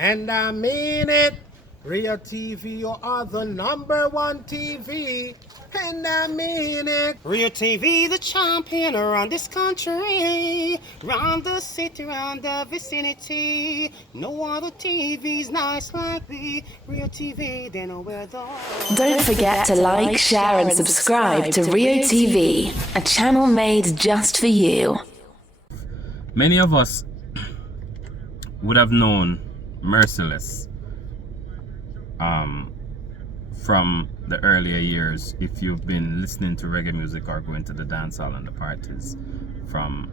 And I mean it. Rio TV, you are the number one TV. And I mean it. Rio TV, the champion around this country, round the city, round the vicinity. No other TV's nice like me. Rio TV, they know where the. Don't forget to like, share, and subscribe to Rio TV, a channel made just for you. Many of us would have known Merciless from the earlier years if you've been listening to reggae music or going to the dance hall and the parties from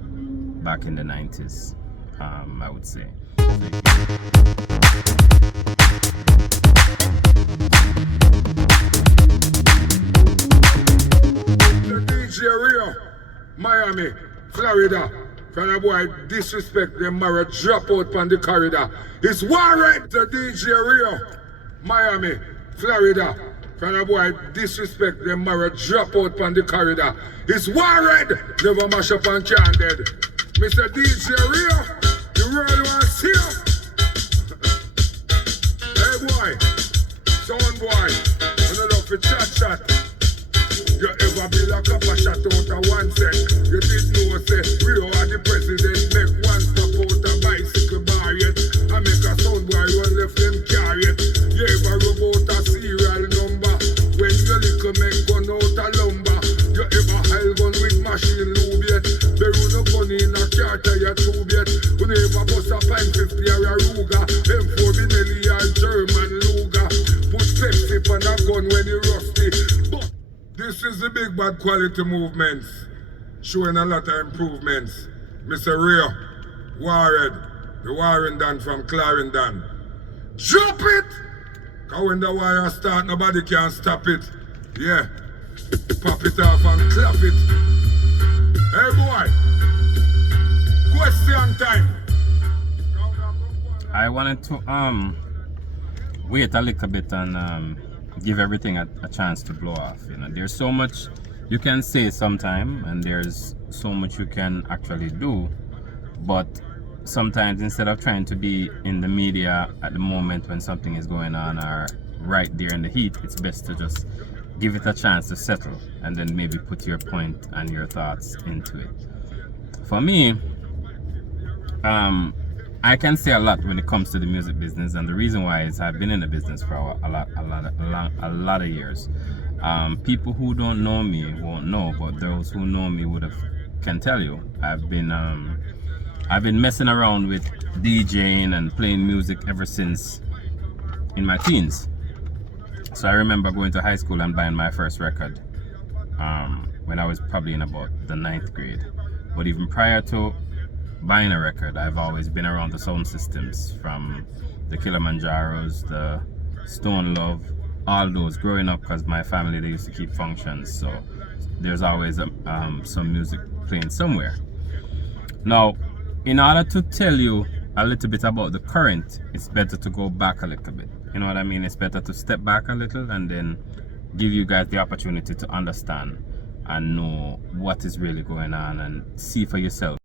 back in the 90s, I would say. The DJ Rio, Miami, Florida. Can a boy disrespect them married drop out on the corridor? It's warrant. The DJ Rio, Miami, Florida. Can a boy disrespect them married drop out on the corridor? It's warrant. Never mash up and can dead. Mr. DJ Rio, the world wants here. Hey boy, sound boy, when you love for chat. You ever be like a shot out of 1 cent? You did know say Rio are the president. Make one stop out a bicycle bar yet. I make a sound boy run left them carried. You ever rub out a serial number? When your little men gun out a lumber. You ever hell gun with machine lube yet? They run a gun in a car tire tube yet. You never bust a pine 50 or a Ruger. M4 Benelli or German Luger. Put Pepsi on a gun when you rusty. But this is the big bad quality movements, showing a lot of improvements. Mr. Rio, Warren, the Warren Dan from Clarendon. Drop it! Cause when the wire start, nobody can stop it. Yeah. Pop it off and clap it. Hey boy, question time. I wanted to wait a little bit and give everything a chance to blow off. You know, there's so much you can say sometime, and there's so much you can actually do. But sometimes, instead of trying to be in the media at the moment when something is going on or right there in the heat, it's best to just give it a chance to settle and then maybe put your point and your thoughts into it. For me, I can say a lot when it comes to the music business, and the reason why is I've been in the business for a lot of years. People who don't know me won't know, but those who know me can tell you I've been messing around with DJing and playing music ever since in my teens. So I remember going to high school and buying my first record when I was probably in about the 9th grade. But even prior to buying a record, I've always been around the sound systems, from the Kilimanjaros, the Stone Love, all those growing up, because my family, they used to keep functions, so there's always some music playing somewhere. Now, in order to tell you a little bit about the current, it's better to go back a little bit. You know what I mean? It's better to step back a little and then give you guys the opportunity to understand and know what is really going on and see for yourself.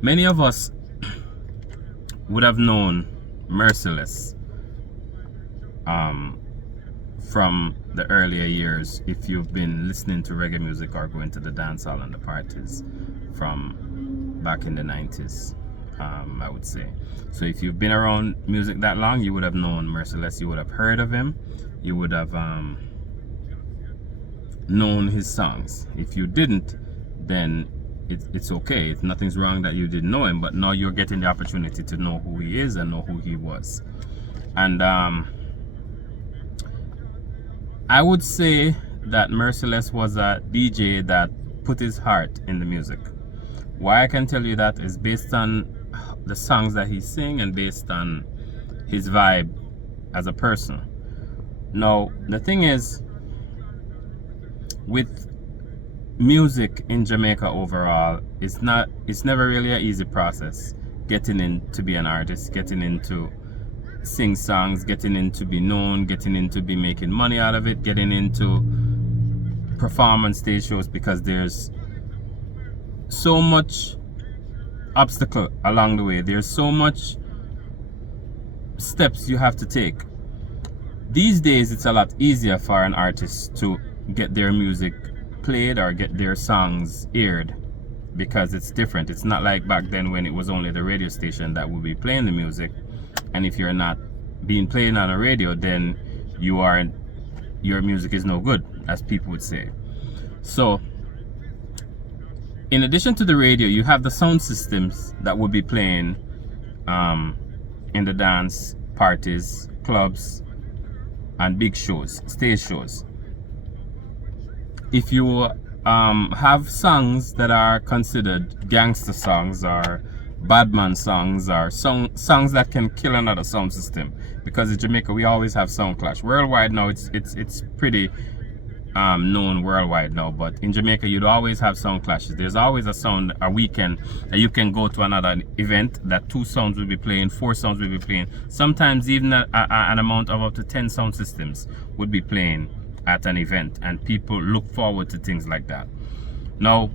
Many of us would have known Merciless from the earlier years if you've been listening to reggae music or going to the dance hall and the parties from back in the 90s, I would say. So if you've been around music that long, you would have known Merciless, you would have heard of him, you would have known his songs. If you didn't, then it's okay. Nothing's wrong that you didn't know him, but now you're getting the opportunity to know who he is and know who he was. And I would say that Merciless was a DJ that put his heart in the music. Why I can tell you that is based on the songs that he sing and based on his vibe as a person. Now, the thing is, with music in Jamaica overall, it's never really an easy process getting in to be an artist, getting into sing songs, getting into be known, getting into be making money out of it, getting into perform on stage shows, because there's so much obstacle along the way. There's so much steps you have to take. These days it's a lot easier for an artist to get their music played or get their songs aired, because it's different. It's not like back then when it was only the radio station that would be playing the music, and if you're not being played on a radio, then your music is no good, as people would say. So in addition to the radio, you have the sound systems that would be playing in the dance parties, clubs, and big shows, stage shows. If you have songs that are considered gangster songs or badman songs or songs that can kill another sound system, because in Jamaica we always have sound clash. Worldwide now it's pretty known worldwide now, but in Jamaica you'd always have sound clashes. There's always a weekend that you can go to another event that 2 sounds will be playing, 4 sounds will be playing, sometimes even an amount of up to 10 sound systems would be playing at an event, and people look forward to things like that. Now,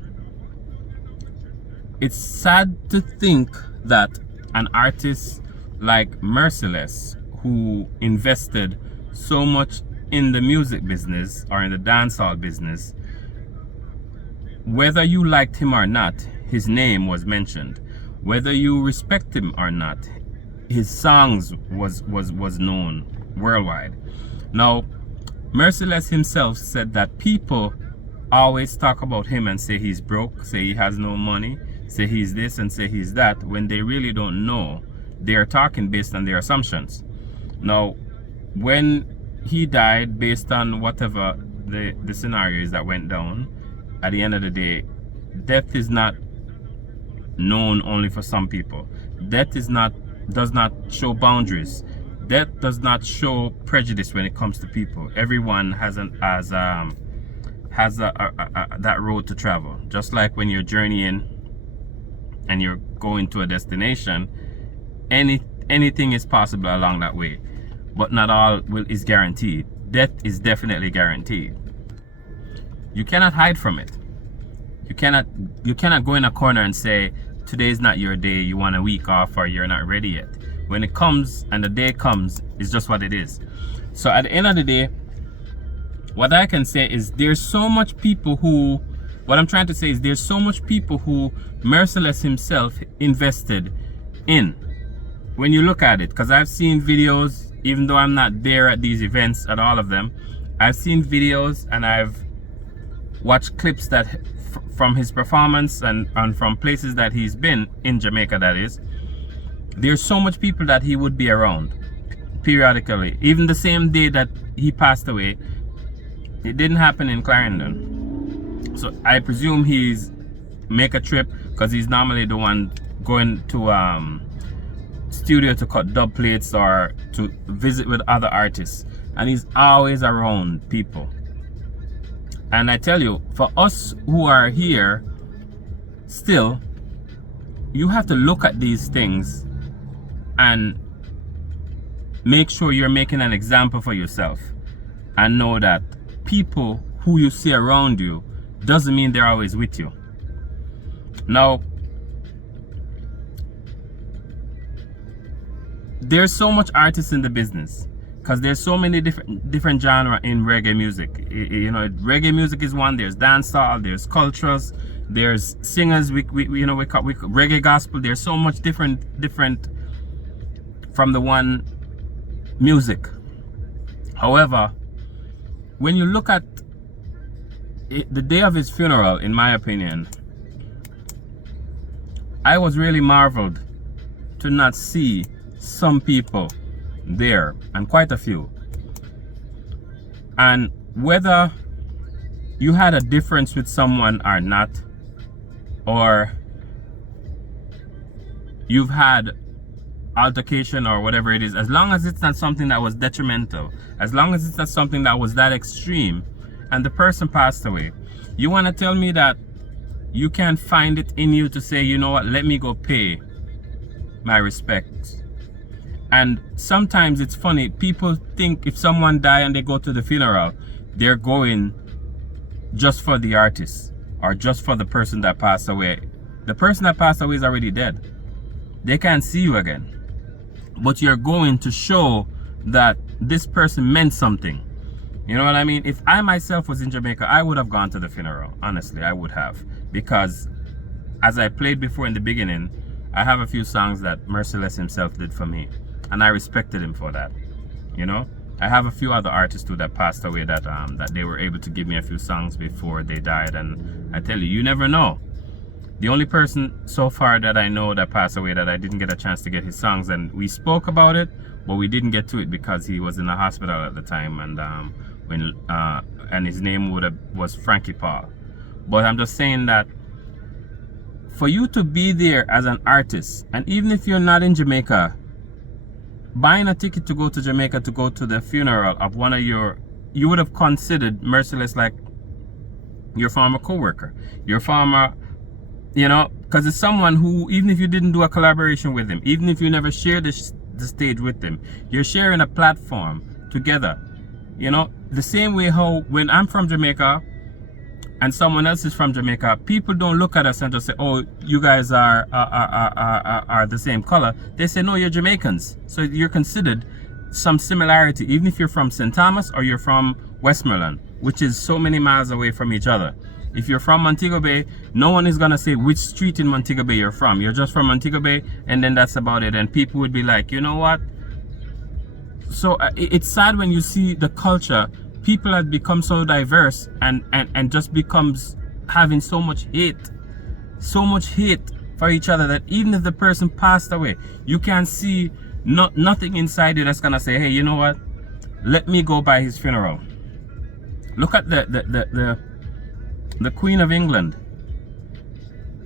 it's sad to think that an artist like Merciless, who invested so much in the music business or in the dancehall business, whether you liked him or not, his name was mentioned. Whether you respect him or not, his songs was known worldwide. Now, Merciless himself said that people always talk about him and say he's broke, say he has no money, say he's this and say he's that, when they really don't know. They're talking based on their assumptions. Now, when he died, based on whatever the scenarios that went down, at the end of the day, death is not known only for some people. Death does not show boundaries. Death does not show prejudice when it comes to people. Everyone has that road to travel. Just like when you're journeying and you're going to a destination, anything is possible along that way, but not all is guaranteed. Death is definitely guaranteed. You cannot hide from it. You cannot go in a corner and say today's not your day, you want a week off, or you're not ready yet. When it comes and the day comes, it's just what it is. So at the end of the day, what I can say is there's so much people who Merciless himself invested in. When you look at it, because I've seen videos, even though I'm not there at these events, at all of them, I've seen videos and I've watched clips that from his performance and from places that he's been in Jamaica, that is. There's so much people that he would be around periodically. Even the same day that he passed away, it didn't happen in Clarendon. So I presume he's make a trip, because he's normally the one going to studio to cut dub plates or to visit with other artists, and he's always around people. And I tell you, for us who are here still, you have to look at these things and make sure you're making an example for yourself, and know that people who you see around you doesn't mean they're always with you. Now, there's so much artists in the business because there's so many different genre in reggae music. You know, reggae music is one. There's dancehall. There's cultures. There's singers. We call reggae gospel. There's so much different from the one music. However, when you look at the day of his funeral, in my opinion, I was really marveled to not see some people there, and quite a few. And whether you had a difference with someone or not, or you've had altercation or whatever it is, as long as it's not something that was detrimental, as long as it's not something that was that extreme and the person passed away, you want to tell me that you can't find it in you to say, you know what, let me go pay my respects. And sometimes it's funny, people think if someone die and they go to the funeral, they're going just for the artist or just for the person that passed away. The person that passed away is already dead. They can't see you again. But you're going to show that this person meant something. You know what I mean? If I myself was in Jamaica, I would have gone to the funeral. Honestly, I would have. Because as I played before in the beginning, I have a few songs that MERCILESS himself did for me. And I respected him for that. You know? I have a few other artists too that passed away that they were able to give me a few songs before they died. And I tell you, you never know. The only person so far that I know that passed away that I didn't get a chance to get his songs, and we spoke about it, but we didn't get to it because he was in the hospital at the time, and his name was Frankie Paul. But I'm just saying that for you to be there as an artist, and even if you're not in Jamaica, buying a ticket to go to Jamaica to go to the funeral of one of you would have considered MERCILESS like your former co-worker, your former, you know, because it's someone who, even if you didn't do a collaboration with him, even if you never shared the stage with him, you're sharing a platform together. You know, the same way how when I'm from Jamaica and someone else is from Jamaica, people don't look at us and just say, oh, you guys are the same color. They say, no, you're Jamaicans. So you're considered some similarity, even if you're from St. Thomas or you're from Westmoreland, which is so many miles away from each other. If you're from Montego Bay, no one is going to say which street in Montego Bay you're from. You're just from Montego Bay, and then that's about it. And people would be like, you know what? So it's sad when you see the culture. People have become so diverse and just becomes having so much hate for each other that even if the person passed away, you can see nothing inside you that's going to say, hey, you know what? Let me go by his funeral. Look at the Queen of England.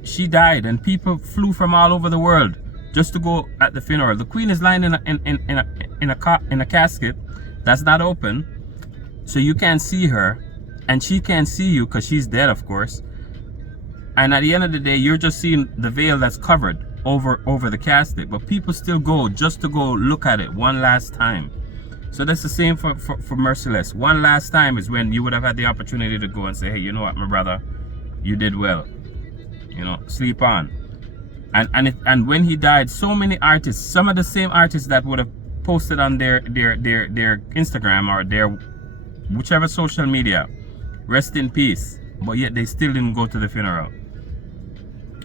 She died and people flew from all over the world just to go at the funeral. The Queen is lying in a casket that's not open, so you can't see her and she can't see you because she's dead, of course. And at the end of the day, you're just seeing the veil that's covered over the casket, but people still go just to go look at it one last time. So that's the same for MERCILESS. One last time is when you would have had the opportunity to go and say, hey, you know what, my brother, you did well. You know, sleep on. And when he died, so many artists, some of the same artists that would have posted on their Instagram or their whichever social media, rest in peace, but yet they still didn't go to the funeral.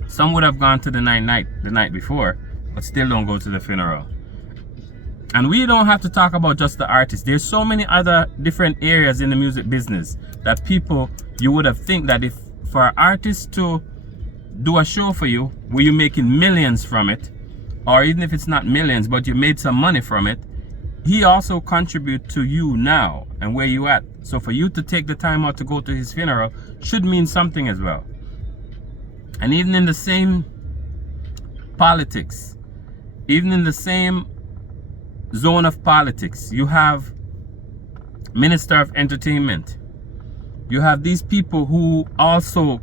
Some would have gone to the night before, but still don't go to the funeral. And we don't have to talk about just the artists. There's so many other different areas in the music business that people, you would have think that if for an artist to do a show for you where you're making millions from it, or even if it's not millions, but you made some money from it, he also contribute to you now and where you at. So for you to take the time out to go to his funeral should mean something as well. And even in the same politics, even in the same zone of politics, you have Minister of Entertainment. You have these people who also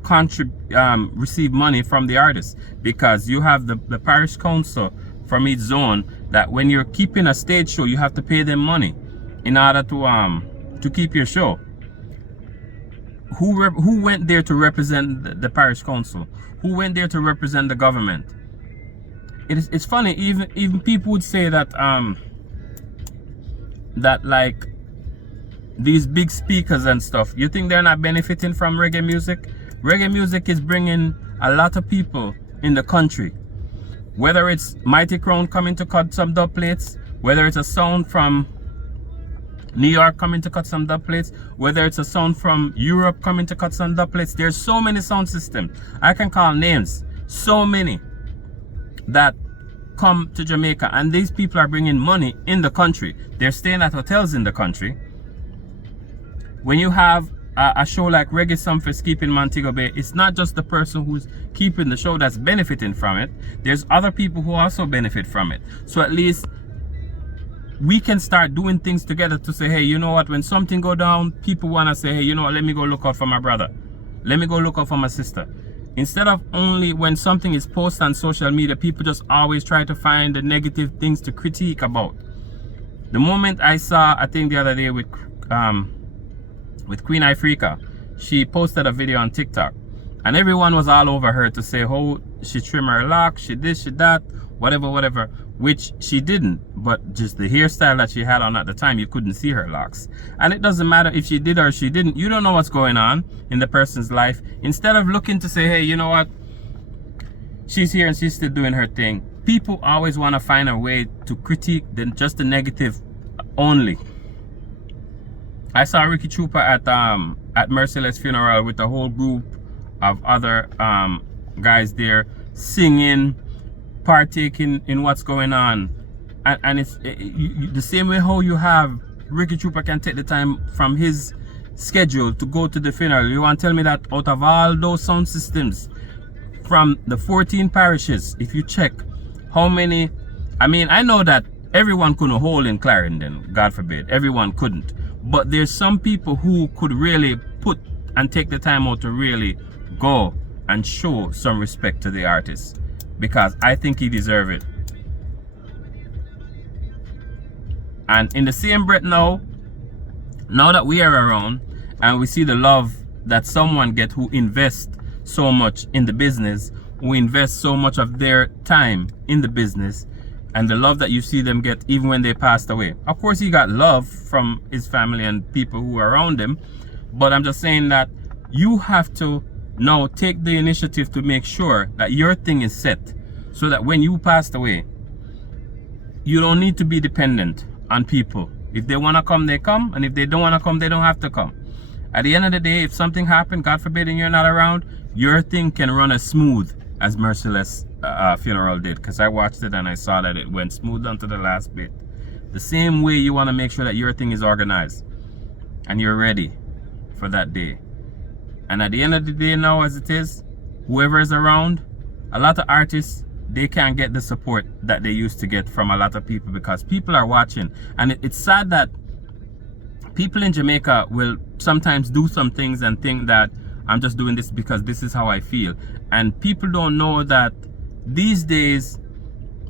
receive money from the artists, because you have the parish council from each zone that when you're keeping a stage show, you have to pay them money in order to keep your show. Who went there to represent the parish council? Who went there to represent the government? it's funny, even people would say that that like these big speakers and stuff, you think they're not benefiting from reggae music? Reggae music is bringing a lot of people in the country. Whether it's Mighty Crown coming to cut some dub plates, whether it's a sound from New York coming to cut some dub plates, whether it's a sound from Europe coming to cut some dub plates. There's so many sound systems. I can call names. So many that come to Jamaica, and these people are bringing money in the country. They're staying at hotels in the country. When you have a show like Reggae Sumfest keeping Montego Bay, it's not just the person who's keeping the show that's benefiting from it. There's other people who also benefit from it. So at least we can start doing things together to say, hey, you know what, when something go down, people want to say, hey, you know what, let me go look out for my brother. Let me go look out for my sister. Instead of only when something is posted on social media, people just always try to find the negative things to critique about. The moment I saw, I think the other day with Queen Ifrika, she posted a video on TikTok, and everyone was all over her to say, oh, she trimmed her locks, she this, she that, whatever, which she didn't. But just the hairstyle that she had on at the time, you couldn't see her locks. And it doesn't matter if she did or she didn't. You don't know what's going on in the person's life. Instead of looking to say, hey, you know what, she's here and she's still doing her thing, people always want to find a way to critique just the negative only. I saw Ricky Trooper at MERCILESS funeral with a whole group of other guys there, singing, partaking in what's going on, and it's the same way how you have Ricky Trooper can take the time from his schedule to go to the funeral. You want to tell me that out of all those sound systems from the 14 parishes, if you check how many, I mean, I know that everyone couldn't hold in Clarendon, God forbid, everyone couldn't. But there's some people who could really put and take the time out to really go and show some respect to the artist, because I think he deserves it. And in the same breath now that we are around and we see the love that someone gets who invest so much in the business, who invest so much of their time in the business, and the love that you see them get even when they passed away. Of course, he got love from his family and people who are around him, but I'm just saying that you have to now take the initiative to make sure that your thing is set, so that when you passed away, you don't need to be dependent on people. If they want to come, they come, and if they don't want to come, they don't have to come. At the end of the day, if something happened, God forbid, and you're not around, your thing can run as smooth as MERCILESS funeral did, because I watched it and I saw that it went smooth down to the last bit. The same way you want to make sure that your thing is organized and you're ready for that day. And at the end of the day now, as it is, whoever is around, a lot of artists, they can't get the support that they used to get from a lot of people, because people are watching. And it's sad that people in Jamaica will sometimes do some things and think that I'm just doing this because this is how I feel. And people don't know that these days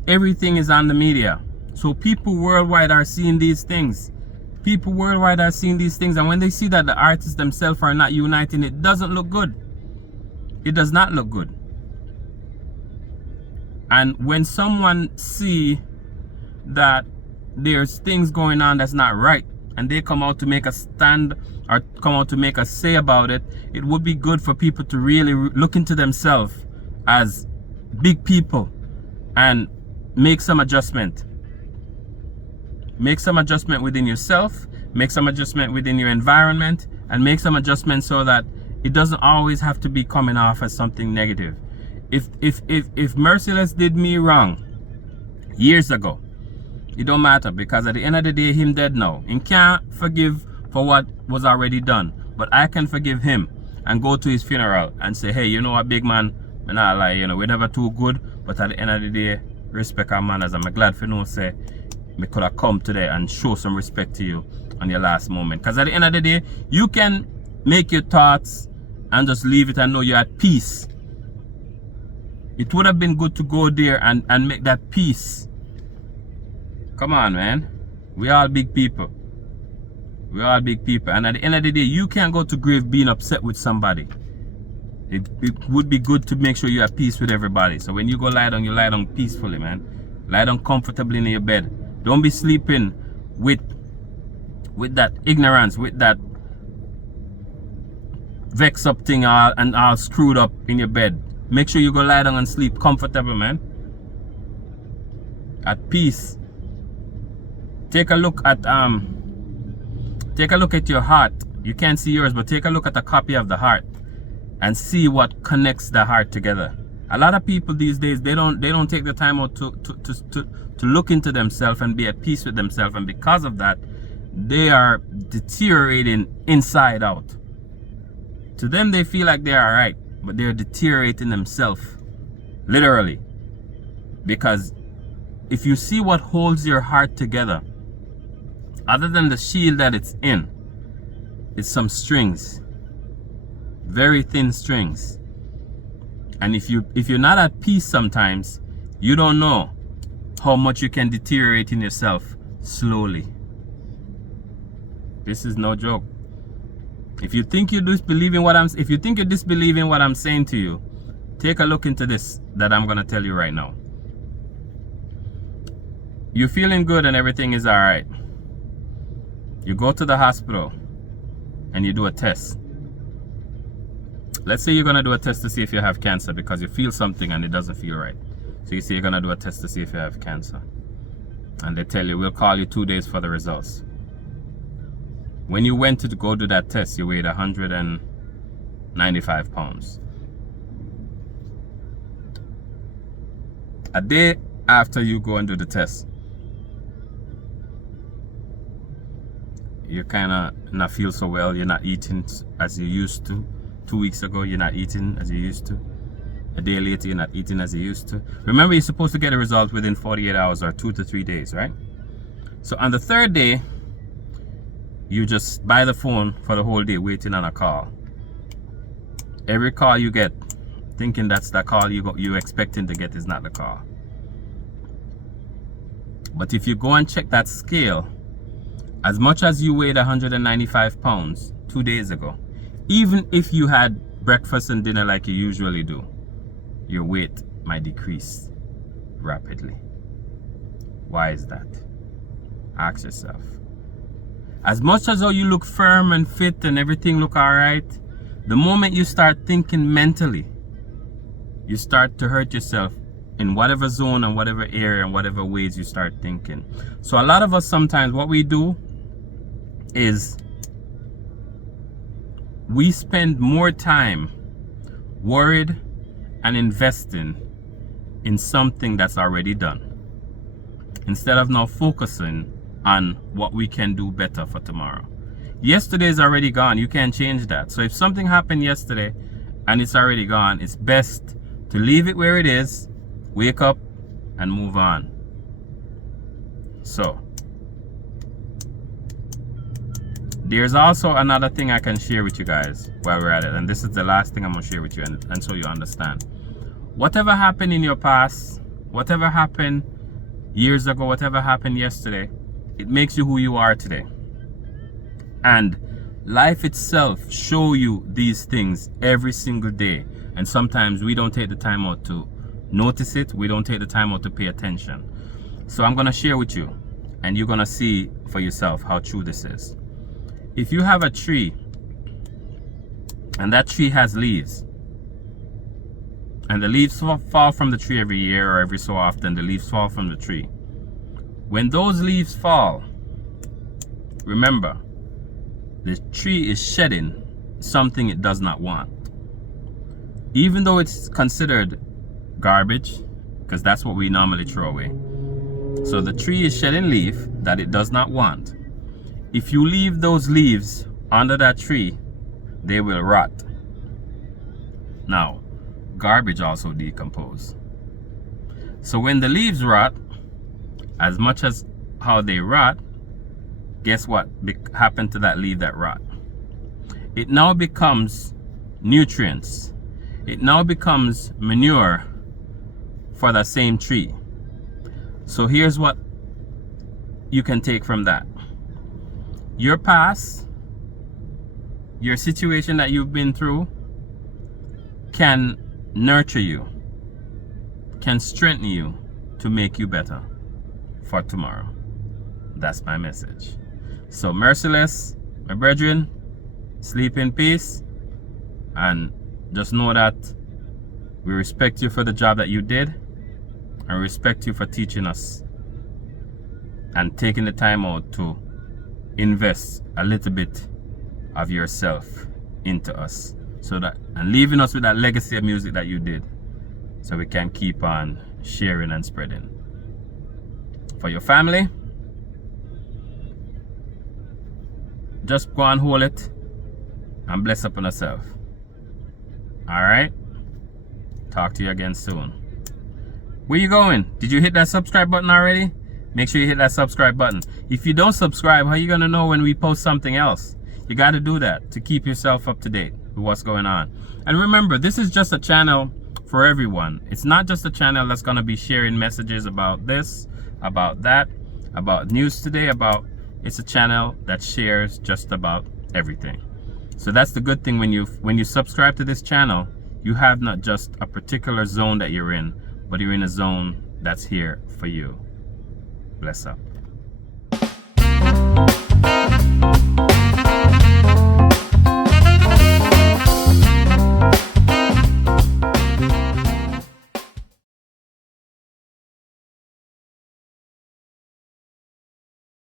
everything is on the media. So people worldwide are seeing these things. People worldwide are seeing these things, and when they see that the artists themselves are not uniting, it doesn't look good. It does not look good. And when someone see that there's things going on that's not right, and they come out to make a stand or come out to make a say about it, it would be good for people to really look into themselves as big people and make some adjustment. Make some adjustment within yourself, make some adjustment within your environment, and make some adjustment so that it doesn't always have to be coming off as something negative. If MERCILESS did me wrong years ago, it don't matter, because at the end of the day, him dead now. He can't forgive for what was already done, but I can forgive him and go to his funeral and say, hey, you know what, big man, I'm not lie, you know, we're never too good, but at the end of the day, respect our manners. I'm glad for no say me could have come today and show some respect to you on your last moment. Because at the end of the day, you can make your thoughts and just leave it and know you're at peace. It would have been good to go there and make that peace. Come on, man. We all big people. We all big people. And at the end of the day, you can't go to grave being upset with somebody. It would be good to make sure you're at peace with everybody. So when you go lie down, you lie down peacefully, man. Lie down comfortably in your bed. Don't be sleeping with that ignorance, with that vex up thing and all screwed up in your bed. Make sure you go lie down and sleep comfortable, man. At peace. Take a look at your heart. You can't see yours, but take a look at a copy of the heart and see what connects the heart together. A lot of people these days, they don't take the time out to look into themselves and be at peace with themselves, and because of that, they are deteriorating inside out. To them, they feel like they're alright, but they're deteriorating themselves, literally. Because if you see what holds your heart together, other than the shield that it's in, it's some strings, very thin strings. And if you're not at peace sometimes, you don't know how much you can deteriorate in yourself slowly. This is no joke. If you think you're disbelieving what I'm saying to you, take a look into this that I'm gonna tell you right now. You're feeling good and everything is alright. You go to the hospital and you do a test. Let's say you're gonna do a test to see if you have cancer because you feel something and it doesn't feel right. So you say you're gonna do a test to see if you have cancer. And they tell you, we'll call you 2 days for the results. When you went to go do that test, you weighed 195 pounds. A day after you go and do the test, you kind of not feel so well. You're not eating as you used to. 2 weeks ago, you're not eating as you used to. A day later, you're not eating as you used to. Remember, you're supposed to get a result within 48 hours or 2 to 3 days, right? So on the third day, you just by the phone for the whole day waiting on a call. Every call you get, thinking that's the call you're expecting to get, is not the call. But if you go and check that scale, as much as you weighed 195 pounds 2 days ago, even if you had breakfast and dinner like you usually do, your weight might decrease rapidly. Why is that? Ask yourself. As much as how you look firm and fit and everything look alright, the moment you start thinking mentally, you start to hurt yourself in whatever zone and whatever area and whatever ways you start thinking. So a lot of us sometimes, what we do is we spend more time worried and investing in something that's already done, instead of now focusing on what we can do better for tomorrow. Yesterday is already gone. You can't change that. So if something happened yesterday and it's already gone, it's best to leave it where it is, wake up and move on. So there's also another thing I can share with you guys while we're at it, and this is the last thing I'm going to share with you, and so you understand. Whatever happened in your past, whatever happened years ago, whatever happened yesterday, it makes you who you are today. And life itself show you these things every single day, and sometimes we don't take the time out to notice it. We don't take the time out to pay attention. So I'm going to share with you, and you're going to see for yourself how true this is. If you have a tree and that tree has leaves, and the leaves fall from the tree every year, or every so often the leaves fall from the tree, when those leaves fall, remember, the tree is shedding something it does not want. Even though it's considered garbage, because that's what we normally throw away. So the tree is shedding leaf that it does not want. If you leave those leaves under that tree, they will rot. Now, garbage also decompose. So when the leaves rot, as much as how they rot, guess what happened to that leaf that rot? It now becomes nutrients. It now becomes manure for the same tree. So here's what you can take from that. Your past, your situation that you've been through, can nurture you, can strengthen you to make you better for tomorrow. That's my message. So merciless, my brethren, sleep in peace, and just know that we respect you for the job that you did, and respect you for teaching us and taking the time out to invest a little bit of yourself into us, so that, and leaving us with that legacy of music that you did, so we can keep on sharing and spreading. For your family, just go and hold it and bless upon yourself. Alright? Talk to you again soon. Where you going? Did you hit that subscribe button already? Make sure you hit that subscribe button. If you don't subscribe, how are you going to know when we post something else? You got to do that to keep yourself up to date with what's going on. And remember, this is just a channel for everyone. It's not just a channel that's going to be sharing messages about this, about that, about news today, it's a channel that shares just about everything. So that's the good thing. When you subscribe to this channel, you have not just a particular zone that you're in, but you're in a zone that's here for you. Bless up.